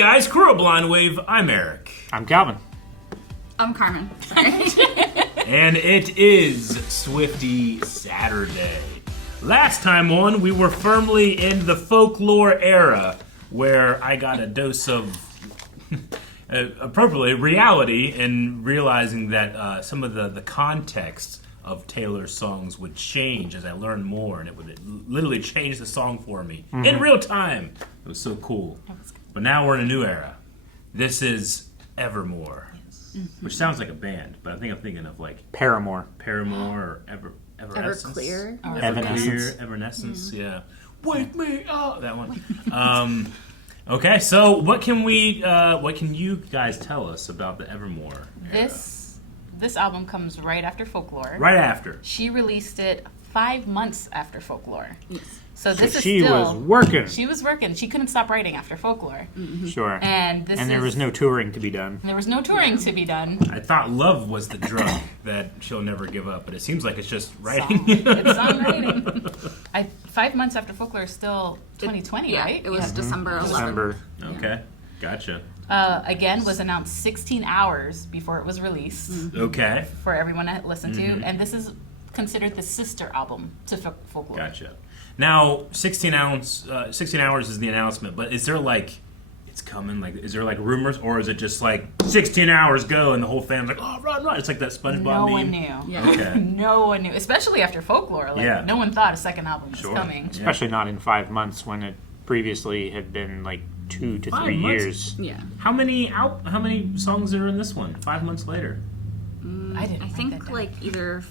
guys, Crew of Blind Wave. I'm Eric. I'm Calvin. I'm Carmen. Sorry. And it is Swiftie Saturday. Last time on, we were firmly in the folklore era, where I got a dose of, appropriately, reality, and realizing that some of the context of Taylor's songs would change as I learned more, and it would literally change the song for me in real time. It was so cool. But now we're in a new era. This is Evermore, which sounds like a band, but I think I'm thinking of like Paramore. Or Everclear. Evanescence, yeah. Wake me up! That one. Okay, so what can you guys tell us about the Evermore era? This album comes right after Folklore. Right after. She released it 5 months after Folklore. Yes. So this is she still... was working. She was working. She couldn't stop writing after Folklore. Mm-hmm. Sure. And there was no touring to be done. There was no touring to be done. I thought love was the drug that she'll never give up, but it seems like it's just writing. It's songwriting. 5 months after Folklore is still 2020, right? It was December 11th. December. Okay, gotcha. Again, was announced 16 hours before it was released. Okay. For everyone to listen to. And this is considered the sister album to Folklore. Gotcha. Now, 16 hours is the announcement, but is there like, it's coming, like, is there like rumors, or is it just like 16 hours go and the whole family's like, oh, run. It's like that SpongeBob No meme. one knew. Yeah. Okay. No one knew, especially after Folklore. Like, no one thought a second album was coming. Especially not in 5 months when it previously had been like 2 to 3 years. Yeah. How many songs are in this one? 5 months later. I think like either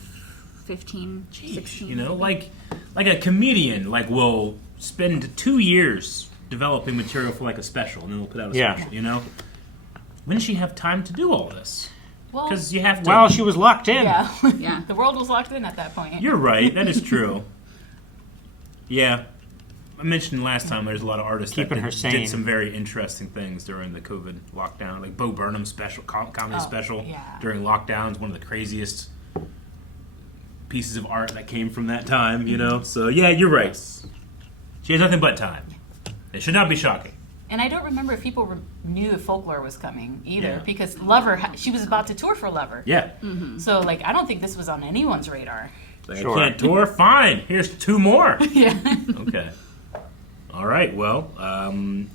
15, 16. You know, like a comedian, like will spend 2 years developing material for like a special, and then we'll put out a special. You know, when did she have time to do all this? Well, Because you have to. Well, she was locked in. yeah. Yeah. The world was locked in at that point. You're right. That is true. Yeah. I mentioned last time there's a lot of artists Keeping her that sane. did some very interesting things during the COVID lockdown. Like Bo Burnham's special, comedy special during lockdown is one of the craziest pieces of art that came from that time, you know? So, yeah, you're right. She has nothing but time. It should not be shocking. And I don't remember if people knew if Folklore was coming either, Yeah. because Lover, she was about to tour for Lover. Yeah. So, like, I don't think this was on anyone's radar. Like, Sure. I can't tour? Fine. Here's 2 more. Yeah. Okay. All right. Well,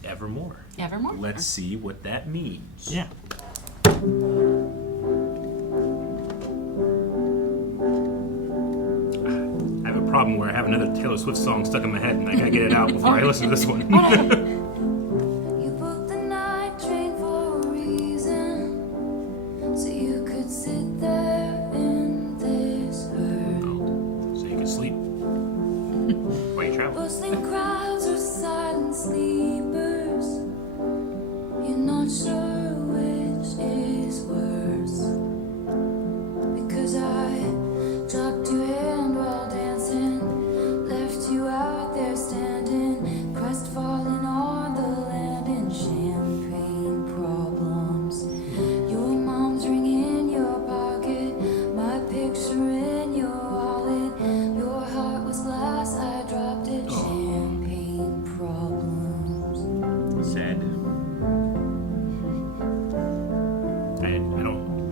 Evermore. Evermore? Let's see what that means. Yeah. I have a problem where I have another Taylor Swift song stuck in my head and I gotta get it out before I listen to this one. You booked the night train for a reason, so you could sit there in this earth. So you can sleep while you travel. Bustling crowds are silent sleepers. You're not sure which is worse, because I dropped your hand while dancing, left you out there standing, crestfallen on the land in champagne problems. Your mom's ring in your pocket, my picture in your wallet. Your heart was glass, I dropped it. Champagne problems. Sad.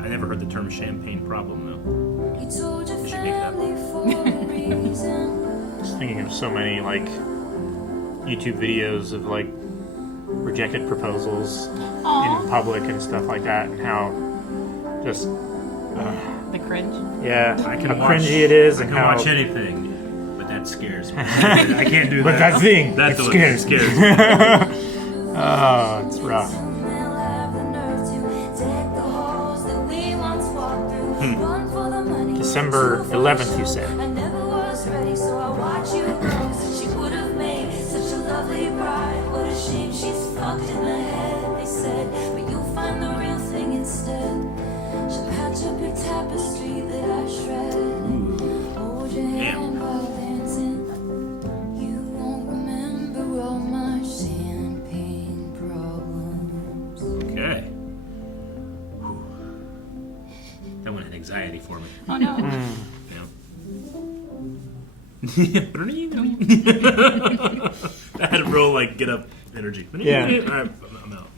I never heard the term champagne problem though. You told your You should make that family for a reason. Just thinking of so many like YouTube videos of like rejected proposals in public and stuff like that, and how just The cringe. I can how watch, cringy it is, I and can how watch anything, but that scares me. I can't do that. But that thing, That's it what scares scares me. Oh, it's rough. They'll have the nerve to take the halls that we once walked through. Run for the money. December 11th, you said. I never was ready, so I watch you go. She would have made such a lovely bride. What a shame she's fucked in the head, they said. But you'll find the real thing instead. She'll patch up your tapestry that I shredded. Hold your hand while dancing. You won't remember all my champagne problems. Okay. That one had anxiety for me. Oh, no. That had a real like get up energy. Yeah. I'm out.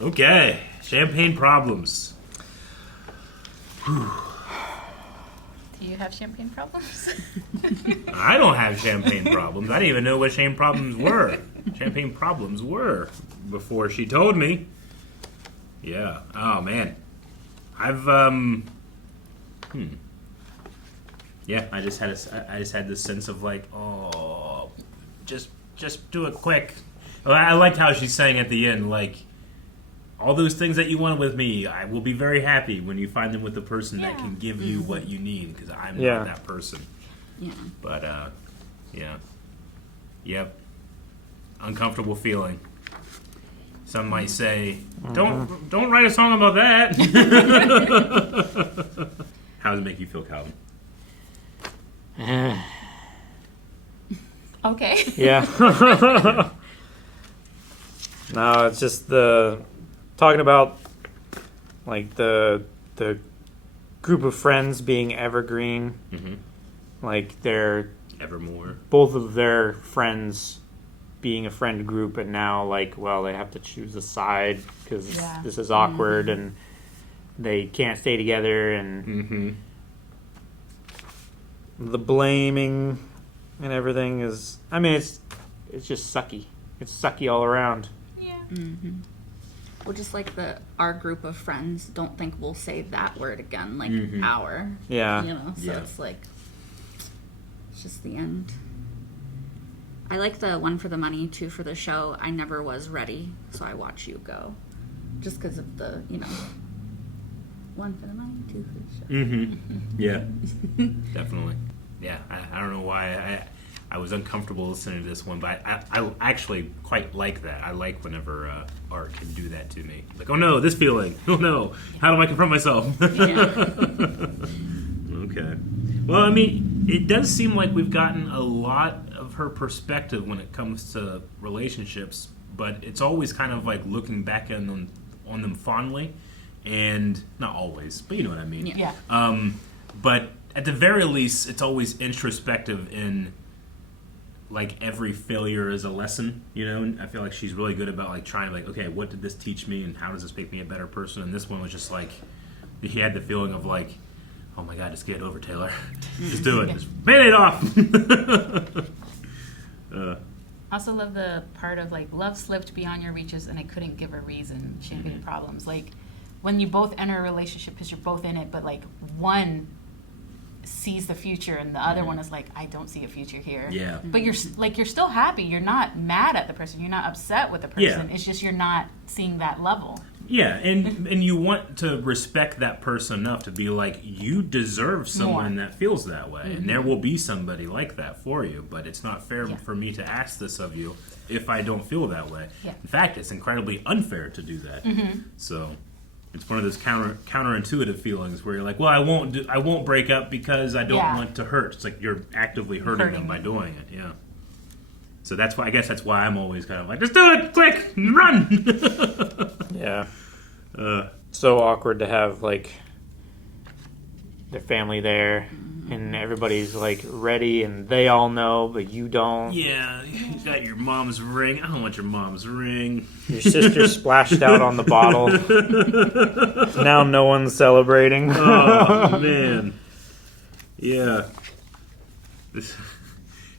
Okay, champagne problems. Do you have champagne problems? I don't have champagne problems. I didn't even know what champagne problems were. Champagne problems were before she told me. Yeah. Oh man. I've Yeah, I just had this sense of like, oh, just do it quick. I liked how she's saying at the end, like, all those things that you want with me, I will be very happy when you find them with the person that can give you what you need, because I'm not that person. Yeah. But, yeah. Yep. Uncomfortable feeling. Some might say, don't write a song about that. How does it make you feel, Calvin? Okay. Yeah. No, it's just talking about like the group of friends being evergreen. Mm-hmm. Like they're Evermore. both of their friends being a friend group, and now like, well, they have to choose a side because this is awkward and they can't stay together, and the blaming and everything is, I mean, it's just sucky. It's sucky all around. Yeah. Well, just like our group of friends don't think we'll say that word again, like our. Yeah. You know, so it's like, it's just the end. I like the one for the money, two for the show. I never was ready, so I watch you go. Just because of the, one for the money, two for the show. Yeah. Definitely. Yeah. I don't know why I was uncomfortable listening to this one, but I actually quite like that. I like whenever art can do that to me. Like, oh no, this feeling. Oh no. How do I confront myself? Okay. Well, I mean, it does seem like we've gotten a lot of her perspective when it comes to relationships, but it's always kind of like looking back on them fondly, and not always, but you know what I mean. Yeah. But at the very least, it's always introspective in like every failure is a lesson, and I feel like she's really good about like trying to like, okay, what did this teach me and how does this make me a better person? And this one was just like, he had the feeling of like, oh my God, just get it over, Taylor. Just do it. Just Band-Aid off. I also love the part of like, love slipped beyond your reaches and I couldn't give a reason. Champagne problems. Like when you both enter a relationship because you're both in it, but like one sees the future and the other one is like, I don't see a future here. Yeah. But you're still happy. You're not mad at the person. You're not upset with the person. Yeah. It's just you're not seeing that level. Yeah, and you want to respect that person enough to be like, you deserve someone that feels that way, and there will be somebody like that for you, but it's not fair for me to ask this of you if I don't feel that way. Yeah. In fact, it's incredibly unfair to do that. So it's one of those counterintuitive feelings where you're like, well, I won't break up because I don't want to hurt. It's like you're actively hurting them by doing it. Yeah. So that's why I'm always kind of like, just do it, quick, run. Yeah. So awkward to have like their family there and everybody's like ready and they all know but you don't. Yeah, you got your mom's ring. I don't want your mom's ring. Your sister splashed out on the bottle. Now no one's celebrating. Oh man. Yeah.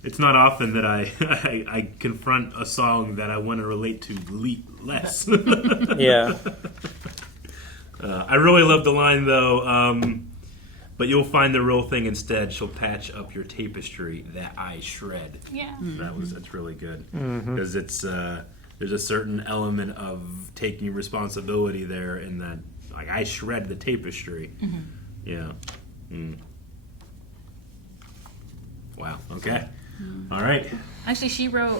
It's not often that I confront a song that I want to relate to less. Yeah. I really love the line, though, but you'll find the real thing instead. She'll patch up your tapestry that I shred. Yeah. That's really good. Because it's there's a certain element of taking responsibility there in that, like, I shred the tapestry. Yeah. Wow, okay. All right. Actually, she wrote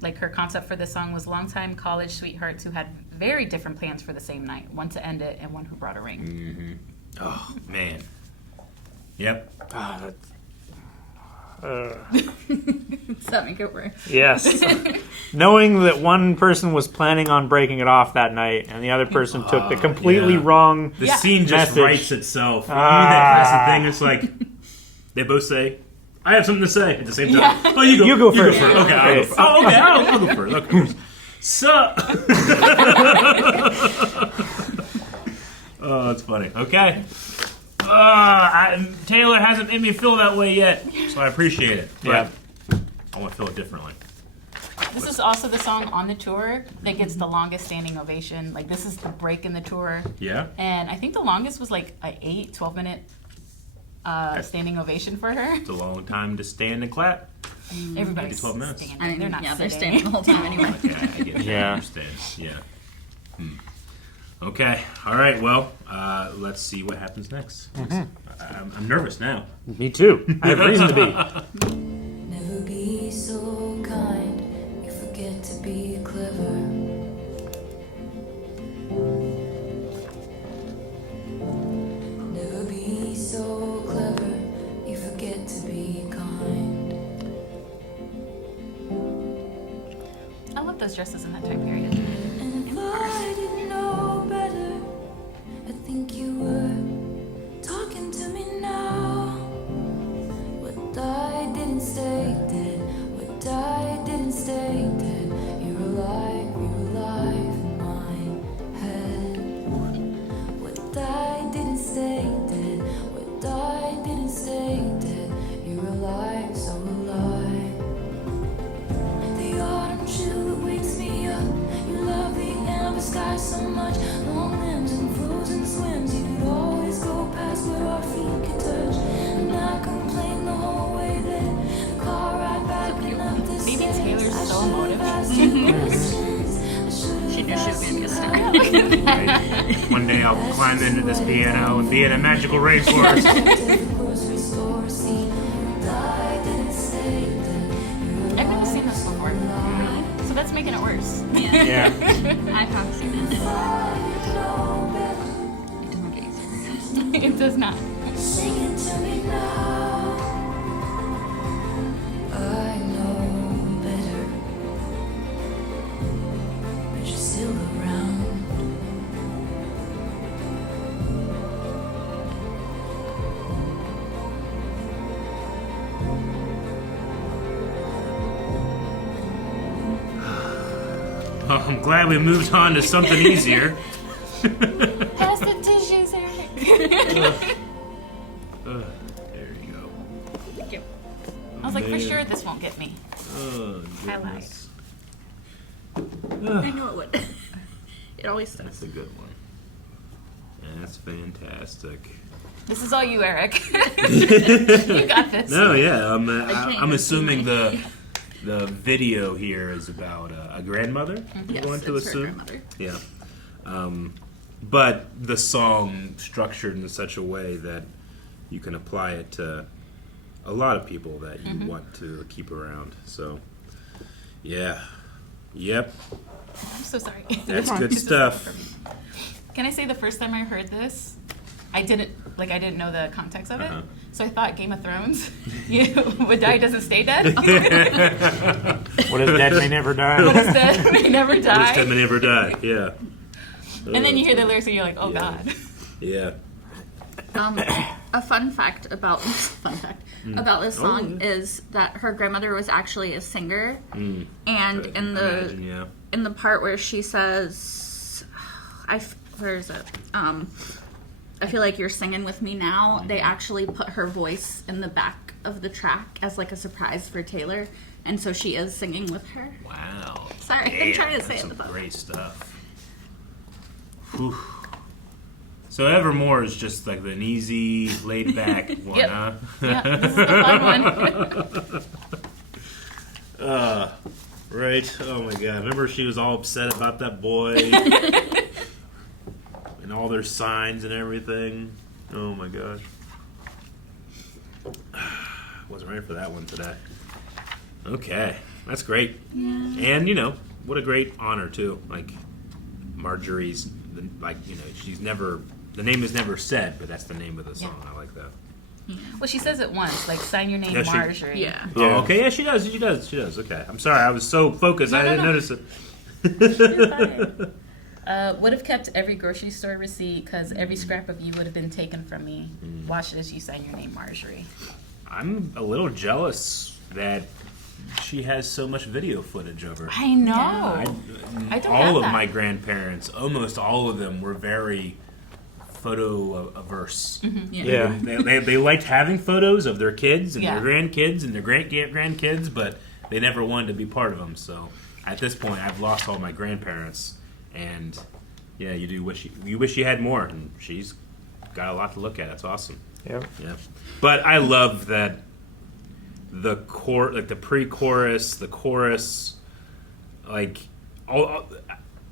like her concept for this song was longtime college sweethearts who had very different plans for the same night. One to end it and one who brought a ring. Oh, man. Yep. Does that make it worse? Yes. Knowing that one person was planning on breaking it off that night and the other person took the completely wrong The scene just message. writes itself. You mean that classic thing? It's like, they both say, I have something to say at the same time. Yeah. Oh, you go first. Okay, I'll go first. I'll go first. Okay. So, funny. Okay. Taylor hasn't made me feel that way yet, so I appreciate it. Yeah. But I want to feel it differently. This is also the song on the tour that gets the longest standing ovation. Like, this is the break in the tour. Yeah? And I think the longest was like a 12-minute standing ovation for her. It's a long time to stand and clap. Everybody's 12 minutes. standing. They're not they're sitting. standing the whole time anyway. Okay, I get it. Yeah. I understand. Yeah. Okay. All right. Well, let's see what happens next. I'm nervous now. Me too. I have reason to be. Never be so kind, you forget to be clever. Never be so clever, you forget to be kind. I love those dresses in that time period. And if I didn't know better, I think you were talking to me now. What I didn't stay dead, what I didn't stay dead. You're alive in my head. What I didn't stay dead, what I didn't stay dead. You're alive, so alive. The autumn chill that wakes me up. You love the amber sky so much. Long limbs and frozen swims. You could always go past where our feet could touch. And I complained the whole way there. The car ride back and up the Maybe stairs. Taylor's I so should've emotive. asked you questions. I should've She knew she was going to be a asked star. Right? One day I'll climb into this piano and be in a magical rainforest. you to the grocery store, see what I didn't stay dead. I've never seen this before. So that's making it worse. Yeah. I have seen it. I didn't know better. It doesn't get easier. It does not. Sing it to me now. I know better, but you're still around. Well, I'm glad we moved on to something easier. Pass the tissues, Eric. There you go. Thank you. I was like, for Man. sure this won't get me. Oh, I lied. goodness. I knew it would. It always That's does. a good one. That's fantastic. This is all you, Eric. You got this. No, yeah, can't I'm even assuming see the video here is about a grandmother. We're Yes, going to it's her assume. grandmother. Yeah. But the song structured in such a way that you can apply it to a lot of people that you want to keep around. So, yeah. Yep. I'm so sorry. That's good This is stuff. hard for me. Can I say the first time I heard this, I didn't know the context of it, Uh-huh. so I thought Game of Thrones. You what die doesn't stay dead. What is dead may never die. What is dead may never First die. time I never died. Yeah. And then you hear the lyrics and you're like, oh Yeah. God. Yeah. A fun fact about this song yeah. is that her grandmother was actually a singer, and in the Imagine, yeah. in the part where she says, where is it? I feel like you're singing with me now. They actually put her voice in the back of the track as like a surprise for Taylor, and so she is singing with her. Wow. Sorry, I'm Damn, trying to say that's it some without. great stuff. Whew. So Evermore is just like an easy, laid back one, Yep. huh? Yeah, this is the fun one. Right. Oh my god. Remember she was all upset about that boy and all their signs and everything. Oh my gosh. Wasn't ready for that one today. Okay. That's great. Yeah. And what a great honor too. Like Marjorie's she's never, the name is never said, but that's the name of the song. Yeah. I like that. Well, she says it once, like sign your name, Yeah, she- Marjorie. Yeah. Oh, okay. Yeah, she does. She does. Okay. I'm sorry. I was so focused. I No, didn't no. notice it. You're fine. Would have kept every grocery store receipt because every scrap of you would have been taken from me. Watch as you sign your name, Marjorie. I'm a little jealous that she has so much video footage of her. I know. I I don't all have of that. my grandparents, almost all of them, were very photo averse. Yeah. They liked having photos of their kids and Yeah. their grandkids and their grandkids, but they never wanted to be part of them. So at this point, I've lost all my grandparents, and yeah, you wish you had more. And she's got a lot to look at. That's awesome. Yep. Yeah, but I love that the like the pre-chorus, the chorus, like all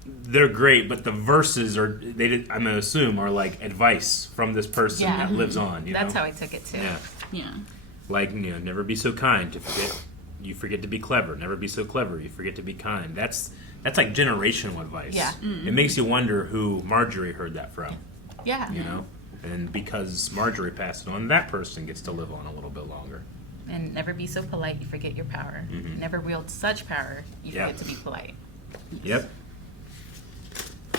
they're great, but the verses are I'm gonna assume are like advice from this person Yeah. that lives on. That's know? how I took it too. Yeah, Yeah. like never be so kind. You forget to be clever. Never be so clever. You forget to be kind. That's like generational advice. Yeah. It makes you wonder who Marjorie heard that from. Yeah. You know, and because Marjorie passed it on, that person gets to live on a little bit longer. And never be so polite you forget your power. Never wield such power you Yeah. forget to be polite. Yep.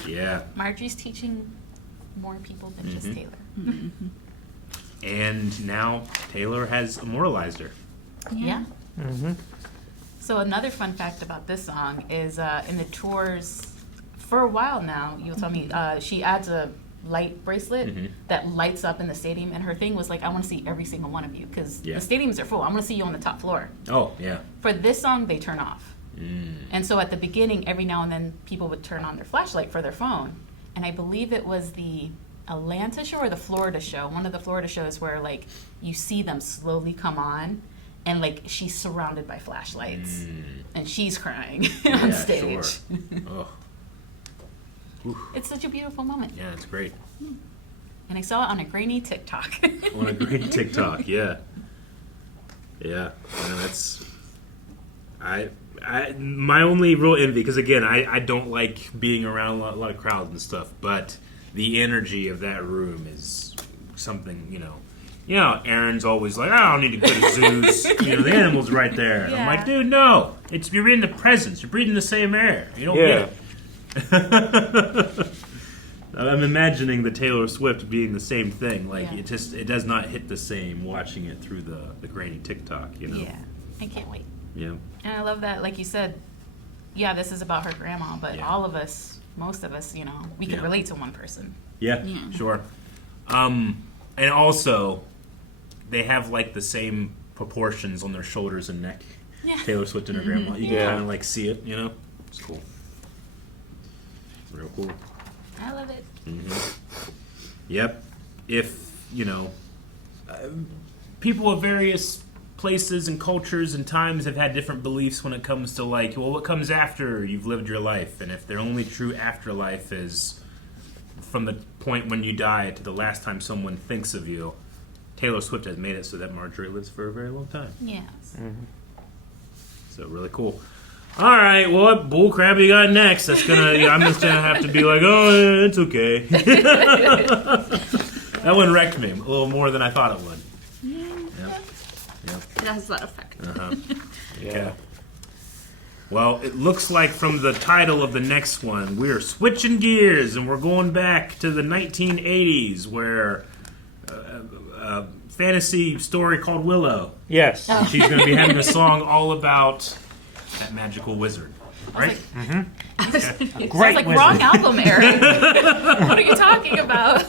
Yeah. Marjorie's teaching more people than just Taylor. And now Taylor has immortalized her. Yeah. So another fun fact about this song is in the tours, for a while now, you'll tell me, she adds a light bracelet that lights up in the stadium, and her thing was like, I want to see every single one of you, because Yeah. the stadiums are full. I want to see you on the top floor. Oh, yeah. For this song, they turn off. And so at the beginning, every now and then, people would turn on their flashlight for their phone. And I believe it was the Atlanta show or the Florida show, one of the Florida shows where, like, you see them slowly come on, and, like, she's surrounded by flashlights, and she's crying on Yeah, stage. sure. Oh, It's such a beautiful moment. yeah, it's great. And I saw it on a grainy TikTok. On a great TikTok, yeah. Yeah, that's... my only real envy, because again, I don't like being around a lot of crowds and stuff, but the energy of that room is something, Aaron's always like, I don't need to go to zoos. The animal's right there. And I'm like, dude, no. You're in the presence. You're breathing the same air. You don't get it. I'm imagining the Taylor Swift being the same thing. Like, it does not hit the same watching it through the grainy TikTok, Yeah, I can't wait. Yeah. And I love that, like you said, this is about her grandma, but Yeah. all of us, most of us, we can Yeah. relate to one person. Yeah, sure. And also, they have like the same proportions on their shoulders and neck. Yeah. Taylor Swift and her grandma. You can Yeah. kind of like see it, It's cool. Real cool. I love it. Yep. If, people of various places and cultures and times have had different beliefs when it comes to like, well, what comes after you've lived your life? And if their only true afterlife is from the point when you die to the last time someone thinks of you, Taylor Swift has made it so that Marjorie lives for a very long time. Yes. So really cool. All right, well, what bull crap you got next? That's I'm just gonna have to be like, oh, it's okay. That one wrecked me a little more than I thought it would. Yep. It has that effect. Okay. Well, it looks like from the title of the next one, we're switching gears and we're going back to the 1980s, where a fantasy story called Willow. Yes. She's going to be having a song all about that magical wizard, right? Great Sounds like wizard. wrong album, Eric. What are you talking about?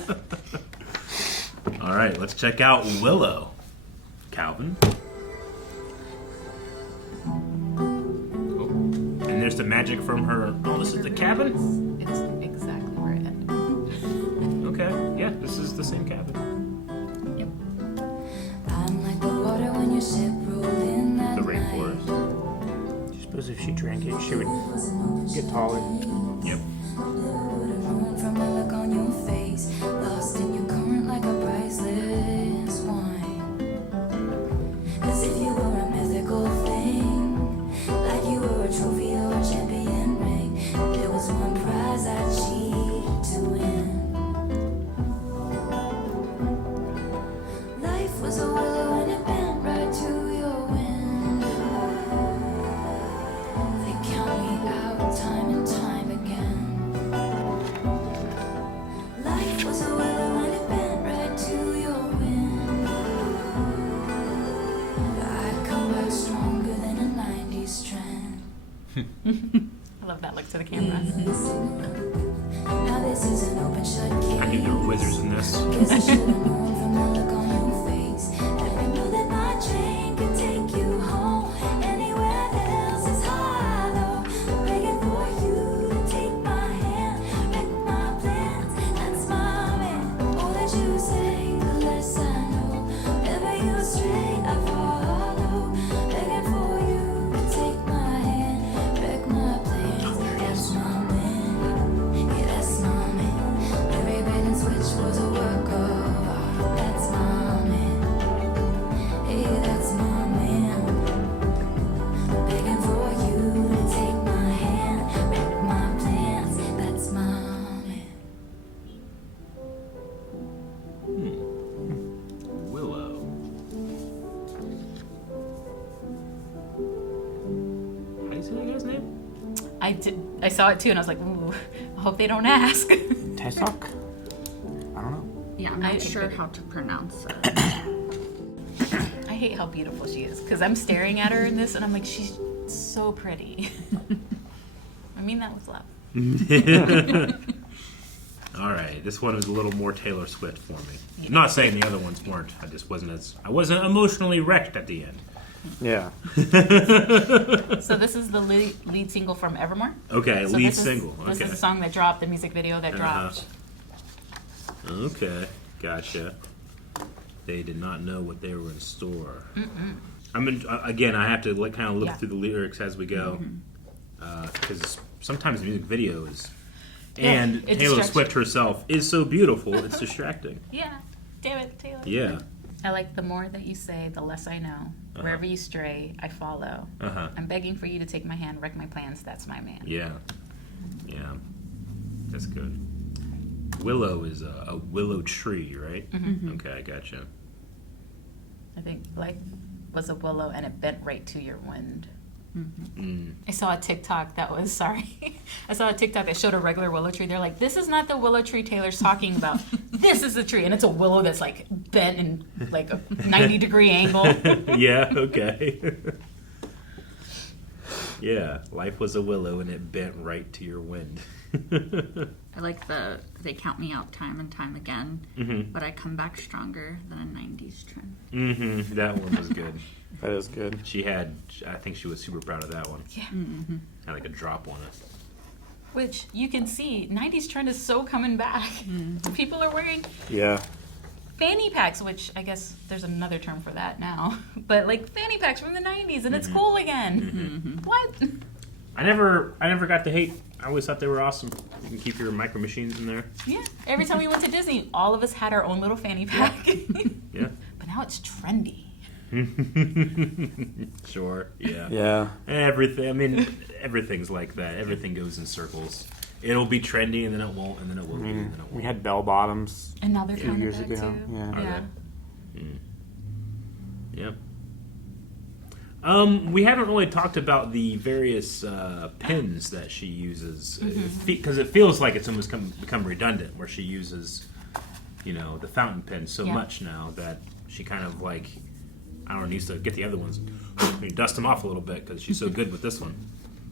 All right, let's check out Willow. Calvin. Oh, and there's the magic from her. Oh, this is the cabin? It's exactly where it ended. Okay, yeah, this is the same cabin. I'm like the water when your ship rolled in that The night. rainforest. I suppose if she drank it, she would get taller. Yep. Would've known from the look on your face, lost in your current like a priceless wine. As if you were a mythical thing, like you were a trophy or a champion ring. There was one prize I cheated to win. Life was a willow and it bent right to your window. They count me out time and time again. Life was a willow and it bent right to your window. I come back stronger than a 90s trend. I love that look to the camera. Now this is an open shut case. think there were wizards in this. Guess I should've known from the look on your face. Never knew that my train could take you home. Anywhere else is hollow. Begging for you to take my hand, wreck my plans. That's my man. All that you say, the less I know. Whenever you stray, I follow. Begging for you to take my hand, wreck my plans. That's my man. Yeah, that's my man. Every bait and switch was a work of art. That's my man. Hey, that's my man. Begging for you to take my hand, wreck my plans. That's my man. Willow. How do you say that guy's name? I saw it too, and I was like, ooh, I hope they don't ask. Tesok? I don't know. Yeah, I'm I- not sure how to pronounce it. I hate how beautiful she is because I'm staring at her in this, and I'm like, she's so pretty. I mean that with love. All right, this one was a little more Taylor Swift for me. I'm not saying the other ones weren't. I wasn't emotionally wrecked at the end. Yeah. So this is the lead single from Evermore. Okay, So lead this is- single. This Okay. is the song that dropped, the music video that dropped. Okay, gotcha. They did not know what they were in store. I mean, again, I have to kind of look Yeah. through the lyrics as we go, because sometimes the music video is, Yeah, and it Taylor distracts Swift herself is so beautiful, it's distracting. Yeah, damn it, Taylor. Yeah. I like the more that you say, the less I know. Wherever you stray, I follow. Uh-huh. I'm begging for you to take my hand, wreck my plans. That's my man. Yeah. Yeah. That's good. Willow is a willow tree, right? Okay, I gotcha. I think life was a willow and it bent right to your wind. Mm. I saw a TikTok that was I saw a TikTok that showed a regular willow tree. They're like, this is not the willow tree Taylor's talking about. This is the tree, and it's a willow that's like bent in like a 90-degree angle. Yeah, okay. Yeah, life was a willow and it bent right to your wind. I like they count me out time and time again, but I come back stronger than a 90s trend. That one was good. That is good. I think she was super proud of that one. Yeah. Had like a drop on it. Which you can see, 90s trend is so coming back. People are wearing Yeah. fanny packs, which I guess there's another term for that now. But like fanny packs from the 90s, and it's cool again. What? I never got to hate. I always thought they were awesome. You can keep your micro machines in there. Yeah. Every time we went to Disney, all of us had our own little fanny pack. Yeah. But now it's trendy. Sure. Yeah. Yeah. Everything. I mean, everything's like that. Everything goes in circles. It'll be trendy, and then it won't, and then it will I be, mean, and then it won't. we had bell bottoms And now they're 2 kind of years back ago. too. Yeah. Are Yeah. they? Yeah. We haven't really talked about the various pins that she uses, because it feels like it's almost become redundant, where she uses, the fountain pen so Yeah. much now that she kind of like, I don't know, needs to get the other ones, dust them off a little bit because she's so good with this one.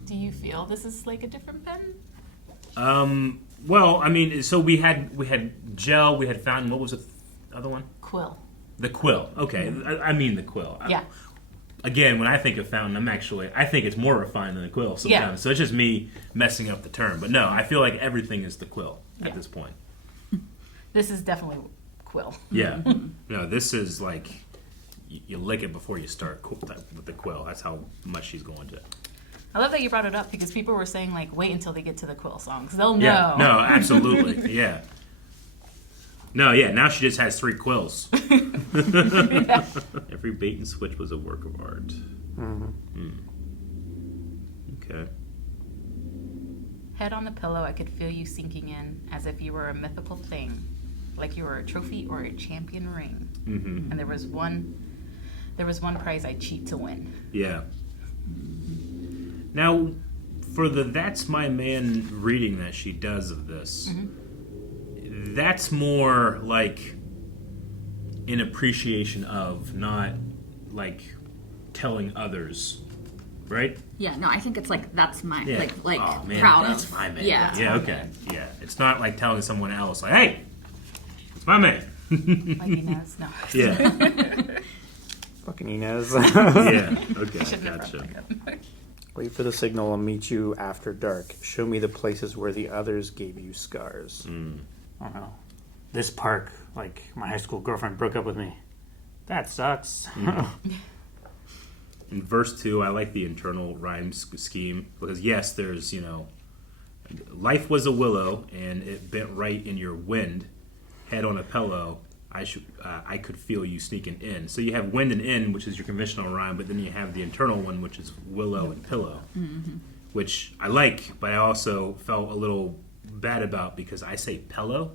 Do you feel this is like a different pen? Well, I mean, so we had gel, we had fountain. What was the other one? Quill. The quill. Okay, I mean the quill. Yeah. Again, when I think of fountain, I think it's more refined than a quill sometimes. Yeah. So it's just me messing up the term. But no, I feel like everything is the quill at this point. This is definitely quill. Yeah. No, this is like you lick it before you start with the quill. That's how much she's going to. I love that you brought it up because people were saying like, wait until they get to the quill songs. They'll know. Yeah. No, absolutely. Yeah. No, yeah. Now she just has 3 quills. Every bait and switch was a work of art. Okay. Head on the pillow, I could feel you sinking in as if you were a mythical thing, like you were a trophy or a champion ring. And there was one prize I cheat to win. Yeah. Now, for the That's My Man reading that she does of this, that's more like in appreciation of, not like telling others, right? Yeah, no, I think it's like that's my Oh, man, proud that's of. my man. Yeah. Yeah, okay. Yeah. It's not like telling someone else, like, hey, My man. Like Inez. No. Yeah. Fucking Inez. Yeah. Okay. Shouldn't have Gotcha. brought that up. Wait for the signal. I'll meet you after dark. Show me the places where the others gave you scars. I don't know. This park, like my high school girlfriend broke up with me. That sucks. In verse 2, I like the internal rhyme scheme because yes, there's life was a willow and it bent right in your wind, head on a pillow. I could feel you sneaking in. So you have wind and in, which is your conventional rhyme, but then you have the internal one, which is willow and pillow, which I like, but I also felt a little bad about because I say pillow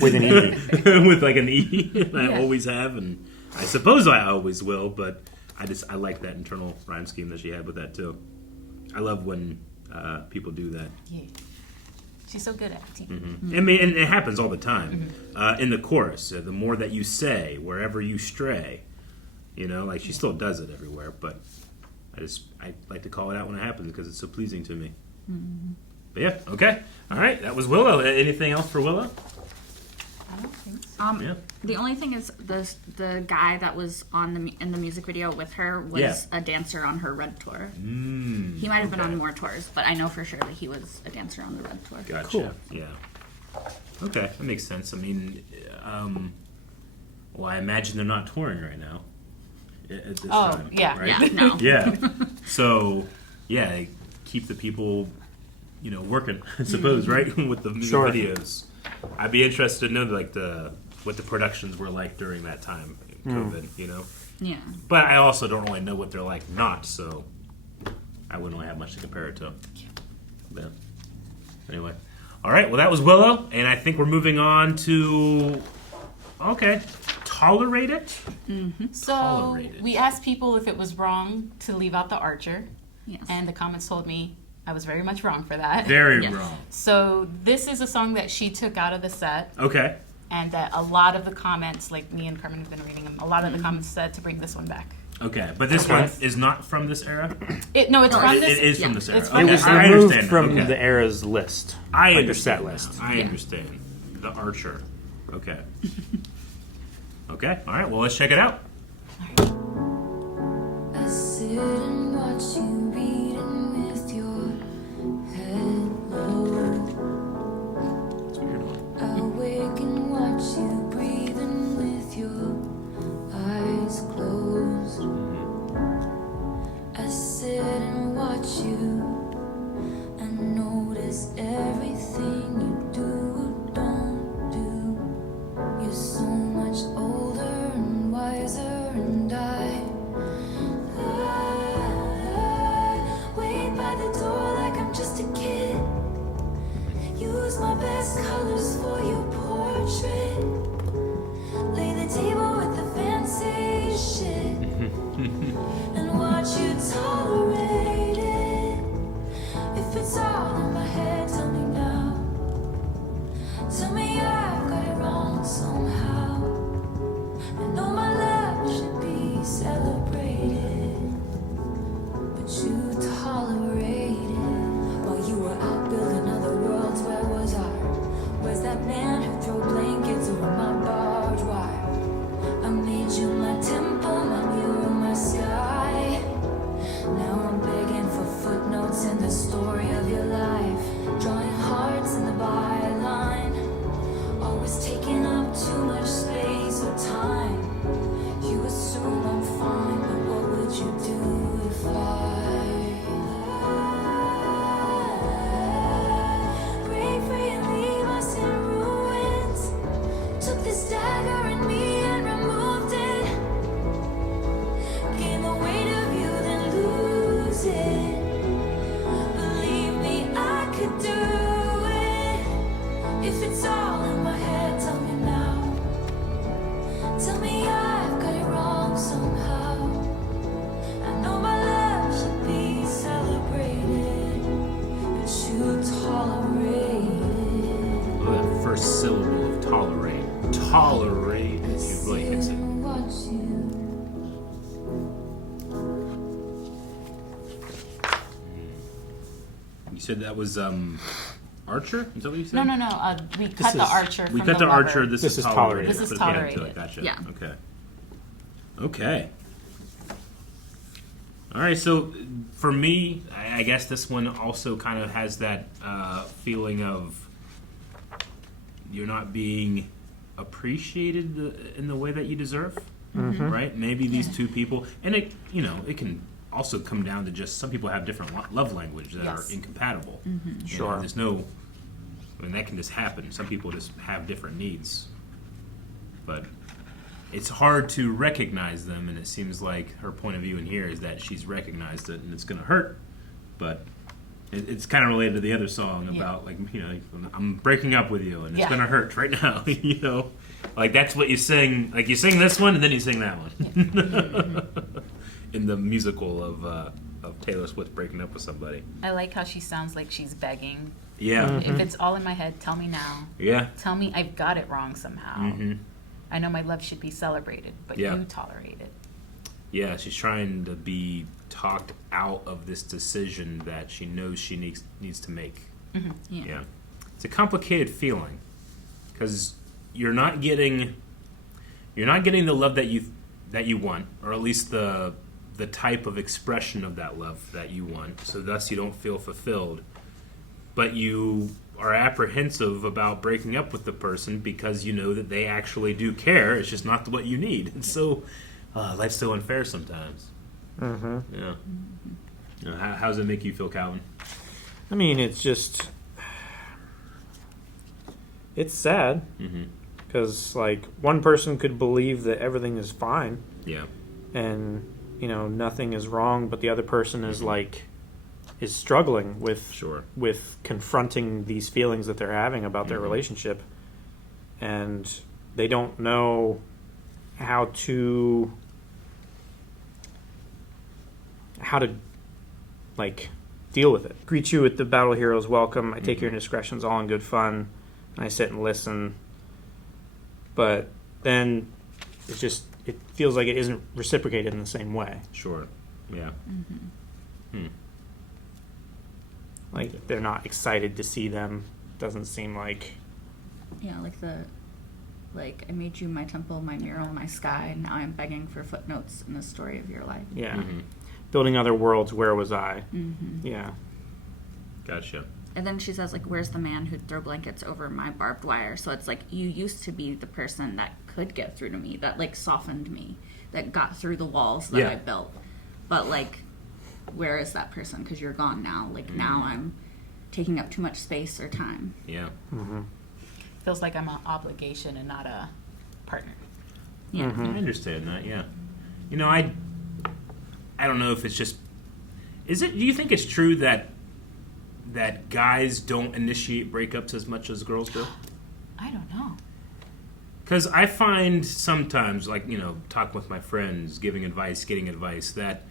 With an E. with like an E, and I always have, and I suppose I always will, but I like that internal rhyme scheme that she had with that too. I love when people do that. Yeah. She's so good at it. I mean, and it happens all the time. In the chorus, the more that you say, wherever you stray, like she still does it everywhere, but I like to call it out when it happens because it's so pleasing to me. But yeah, okay. All right, that was Willow. Anything else for Willow? I don't think so. Yeah. The only thing is the guy that was in the music video with her was a dancer on her Red tour. He might have been on more tours, but I know for sure that he was a dancer on the Red tour. Gotcha. Cool. Yeah. Okay, that makes sense. I mean, well, I imagine they're not touring right now at this time. Yeah. Right? Yeah, no. Yeah. So, yeah, they keep the people, working, I suppose, right, with the music Sure. videos. I'd be interested to know, like, what the productions were like during that time, COVID, Yeah. But I also don't really know what they're like not, so I wouldn't really have much to compare it to. Yeah. Anyway. All right, well, that was Willow, and I think we're moving on to, Tolerate It? So Tolerated. we asked people if it was wrong to leave out the Archer, Yes. and the comments told me I was very much wrong for that. Very Yes. wrong. So this is a song that she took out of the set, Okay. and that a lot of the comments, like me and Carmen have been reading them, a lot of the comments said to bring this one back. Okay, but this one is not from this era? It's from It this. is from yeah. this era. It's from Okay, It was I removed understand. from Okay. the era's list. I like their understand set now. list. I Yeah. understand. The Archer. Okay. Okay, all right, well, let's check it out. I sit and watch you reading with your head low. I wake and watch you breathing with your eyes closed. I sit and watch you and notice everything you do or don't do. You're so much older and wiser, and I wait by the door like I'm just a kid. Use my best colors for your portrait. Lay the table with the fancy shit and watch you tolerate it. If it's all in my head, tell me now. Tell me I've got it wrong somehow. I know my love should be celebrated, but you tolerated while you were out building other worlds. Where was I? Where's that man who threw blankets over my barbed wire? I made you my temple, my mirror, my sky. Now I'm begging for footnotes in the story of your life, drawing hearts in the byline. Always taking up too much space or time. You assume I'm fine, but what would you do if I break free and leave us in ruins? Took this dagger in me and removed it. Gain the weight of you, then lose it. Believe me, I could do it. If it's all in my head, tell me now. Tell me I've got it wrong somehow. I know my love should be celebrated, but you tolerate it. Well, that first syllable of tolerate. Tolerate. You really hits it. And watch you. You said that was Archer? Is that what you said? No. We cut the Archer from We cut the the lover. Archer. This is tolerated. tolerated. This is Put a pin to it. tolerated. Gotcha. Yeah. Okay. All right. So for me, I guess this one also kind of has that feeling of you're not being appreciated in the way that you deserve. Right? Maybe these two people, and it can also come down to just some people have different love language that are incompatible. Sure. There's that can just happen. Some people just have different needs. But it's hard to recognize them, and it seems like her point of view in here is that she's recognized it, and it's going to hurt. But it's kind of related to the other song about, I'm breaking up with you, and it's going to hurt right now, Like, that's what you sing. Like, you sing this one, and then you sing that one. In the musical of Taylor Swift breaking up with somebody. I like how she sounds like she's begging. Yeah. If it's all in my head, tell me now. Yeah. Tell me I've got it wrong somehow. I know my love should be celebrated, but you tolerate it. Yeah, she's trying to be talked out of this decision that she knows she needs to make. Yeah. It's a complicated feeling because you're not getting the love that you want, or at least the type of expression of that love that you want. So thus you don't feel fulfilled. But you are apprehensive about breaking up with the person because you know that they actually do care. It's just not what you need. And so life's so unfair sometimes. Yeah. How does it make you feel, Calvin? I mean, it's sad because one person could believe that everything is fine, and nothing is wrong, but the other person is is struggling with confronting these feelings that they're having about their relationship, and they don't know how to deal with it. Greet you at the battle hero's welcome. I take your indiscretions all in good fun. And I sit and listen. But then it feels like it isn't reciprocated in the same way. Sure. Yeah. Like they're not excited to see them. Doesn't seem like. Yeah, I made you my temple, my mural, my sky, and now I'm begging for footnotes in the story of your life. Yeah. Building other worlds, where was I? Yeah. Gotcha. And then she says, where's the man who'd throw blankets over my barbed wire? So it's you used to be the person that could get through to me, that, softened me, that got through the walls that I built. But, where is that person? Because you're gone now. Now I'm taking up too much space or time. Yeah. Feels like I'm an obligation and not a partner. Yeah. I understand that, yeah. I don't know if it's just... do you think it's true that guys don't initiate breakups as much as girls do? I don't know. Because I find sometimes, talking with my friends, giving advice, getting advice, that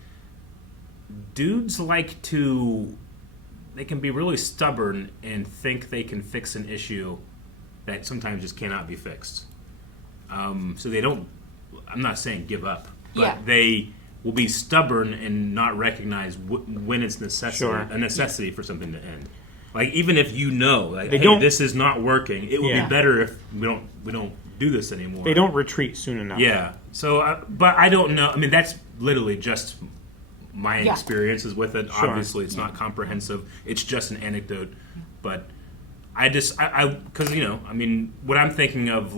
dudes they can be really stubborn and think they can fix an issue that sometimes just cannot be fixed. So they don't, I'm not saying give up, but they will be stubborn and not recognize when it's a necessity for something to end. Even if this is not working, it would be better if we don't do this anymore. They don't retreat soon enough. Yeah. So, but I don't know. I mean, that's literally just my experiences with it. Sure. Obviously, it's not comprehensive. It's just an anecdote. But because what I'm thinking of,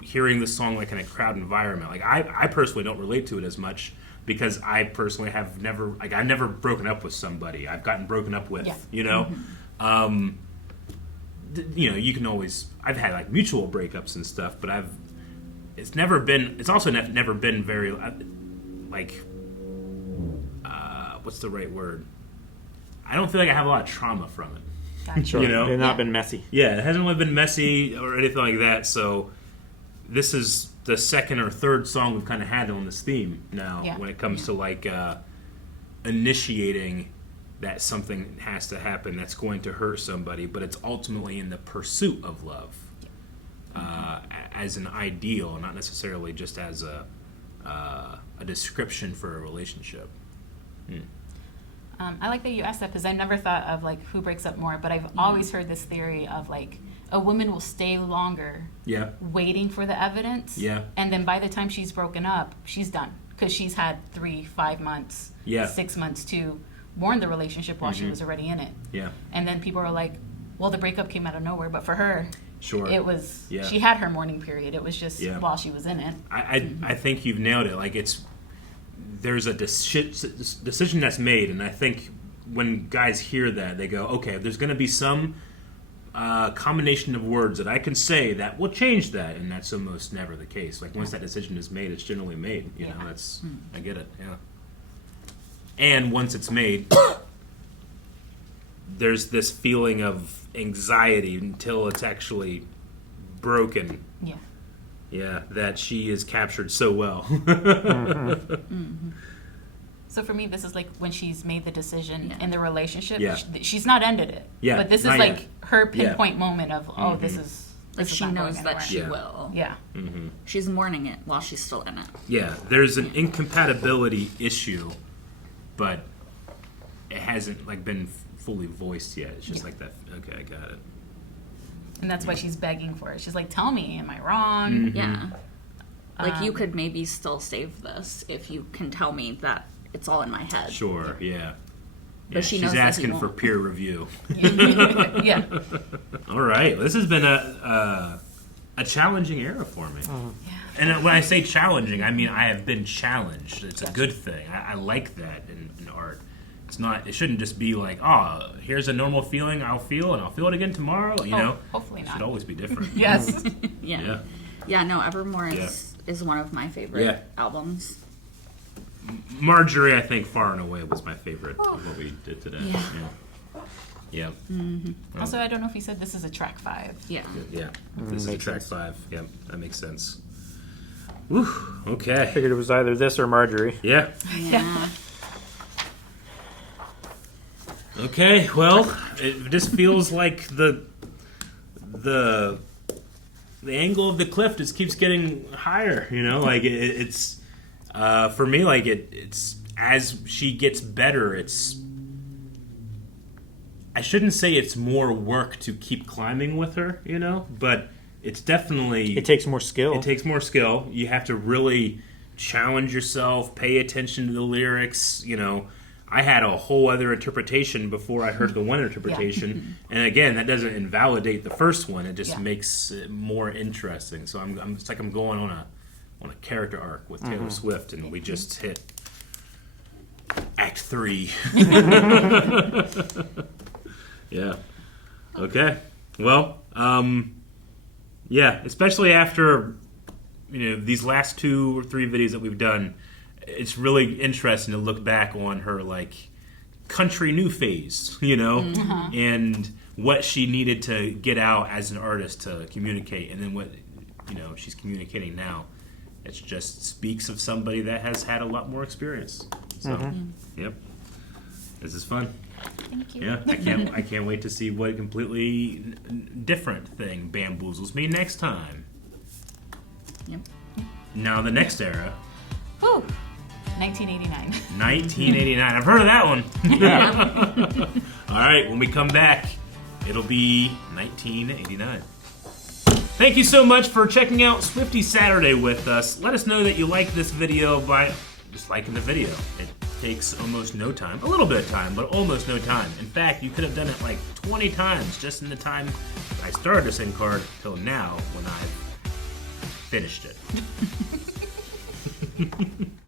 hearing the song in a crowd environment, I personally don't relate to it as much because I personally have never, I've never broken up with somebody. I've gotten broken up with, you can always, I've had mutual breakups and stuff, but it's also never been very, what's the right word? I don't feel like I have a lot of trauma from it. Gotcha. Sure. They've not been messy. Yeah, it hasn't really been messy or anything like that, so this is the second or third song we've kind of had on this theme now when it comes to initiating that something has to happen that's going to hurt somebody, but it's ultimately in the pursuit of love as an ideal, not necessarily just as a description for a relationship. I like that you asked that because I never thought of like who breaks up more, but I've always heard this theory of like a woman will stay longer Yeah. waiting for the evidence. Yeah. And then by the time she's broken up, she's done because she's had 3-5 months, Yeah. 6 months to mourn the relationship while she was already in it. Yeah. And then people are like, well, the breakup came out of nowhere, but for her, Sure. it was, Yeah. she had her mourning period. It was just Yeah. while she was in it. I think you've nailed it. Like there's a decision that's made, and I think when guys hear that, they go, okay, there's going to be some combination of words that I can say that will change that, and that's almost never the case. Like once that decision is made, it's generally made. You know, that's I get it. Yeah. And once it's made, there's this feeling of anxiety until it's actually broken. Yeah. Yeah, that she is captured so well. So for me, this is like when she's made the decision in the relationship. Yeah. She's not ended it. Yeah, But this is not like yet. her pinpoint moment of, oh, this is. Like this is she not knows going that anywhere. she Yeah. will. Yeah. She's mourning it while she's still in it. Yeah, there's an incompatibility issue, but it hasn't like been fully voiced yet. It's just like that. Okay, I got it. And that's why she's begging for it. She's like, tell me, am I wrong? Mm-hmm. Yeah. Like you could maybe still save this if you can tell me that it's all in my head. Sure. Yeah. But she knows she's that asking he for won't. peer review. Yeah. All right, this has been a challenging era for me. And when I say challenging, I mean I have been challenged. It's a good thing. I like that in art. It's not. It shouldn't just be like, oh, here's a normal feeling I'll feel, and I'll feel it again tomorrow. You know, hopefully it not. should always be different. Yes. Yeah. Yeah. Yeah, no, Evermore is one of my favorite Yeah. albums. Marjorie, I think, far and away was my favorite of what we did today. Yeah. Also, I don't know if you said this is a track 5. Yeah. Yeah. This is Makes track sense. 5. Yeah, that makes sense. Whew. Okay. Figured it was either this or Marjorie. Yeah. Yeah. Okay. Well, it just feels like the angle of the cliff just keeps getting higher. You know, like it's for me, like it's as she gets better, it's. I shouldn't say it's more work to keep climbing with her, you know, but it's definitely. It takes more skill. It takes more skill. You have to really challenge yourself, pay attention to the lyrics. You know, I had a whole other interpretation before I heard the one interpretation, and again, that doesn't invalidate the first one. It just makes it more interesting. So it's like I'm going on a character arc with Taylor Swift, and we just hit Act 3. Yeah. Okay. Well, yeah, especially after these last 2 or 3 videos that we've done, it's really interesting to look back on her like country new phase, and what she needed to get out as an artist to communicate, and then what she's communicating now. It just speaks of somebody that has had a lot more experience. So, yep, this is fun. Thank you. Yeah, I can't wait to see what a completely different thing bamboozles me next time. Yep. Now the next era, Woo! 1989. 1989. I've heard of that one. All right, when we come back, it'll be 1989. Thank you so much for checking out Swiftie Saturday with us. Let us know that you like this video by just liking the video. It takes almost no time. A little bit of time, but almost no time. In fact, you could have done it like 20 times just in the time I started this end card till now when I've finished it.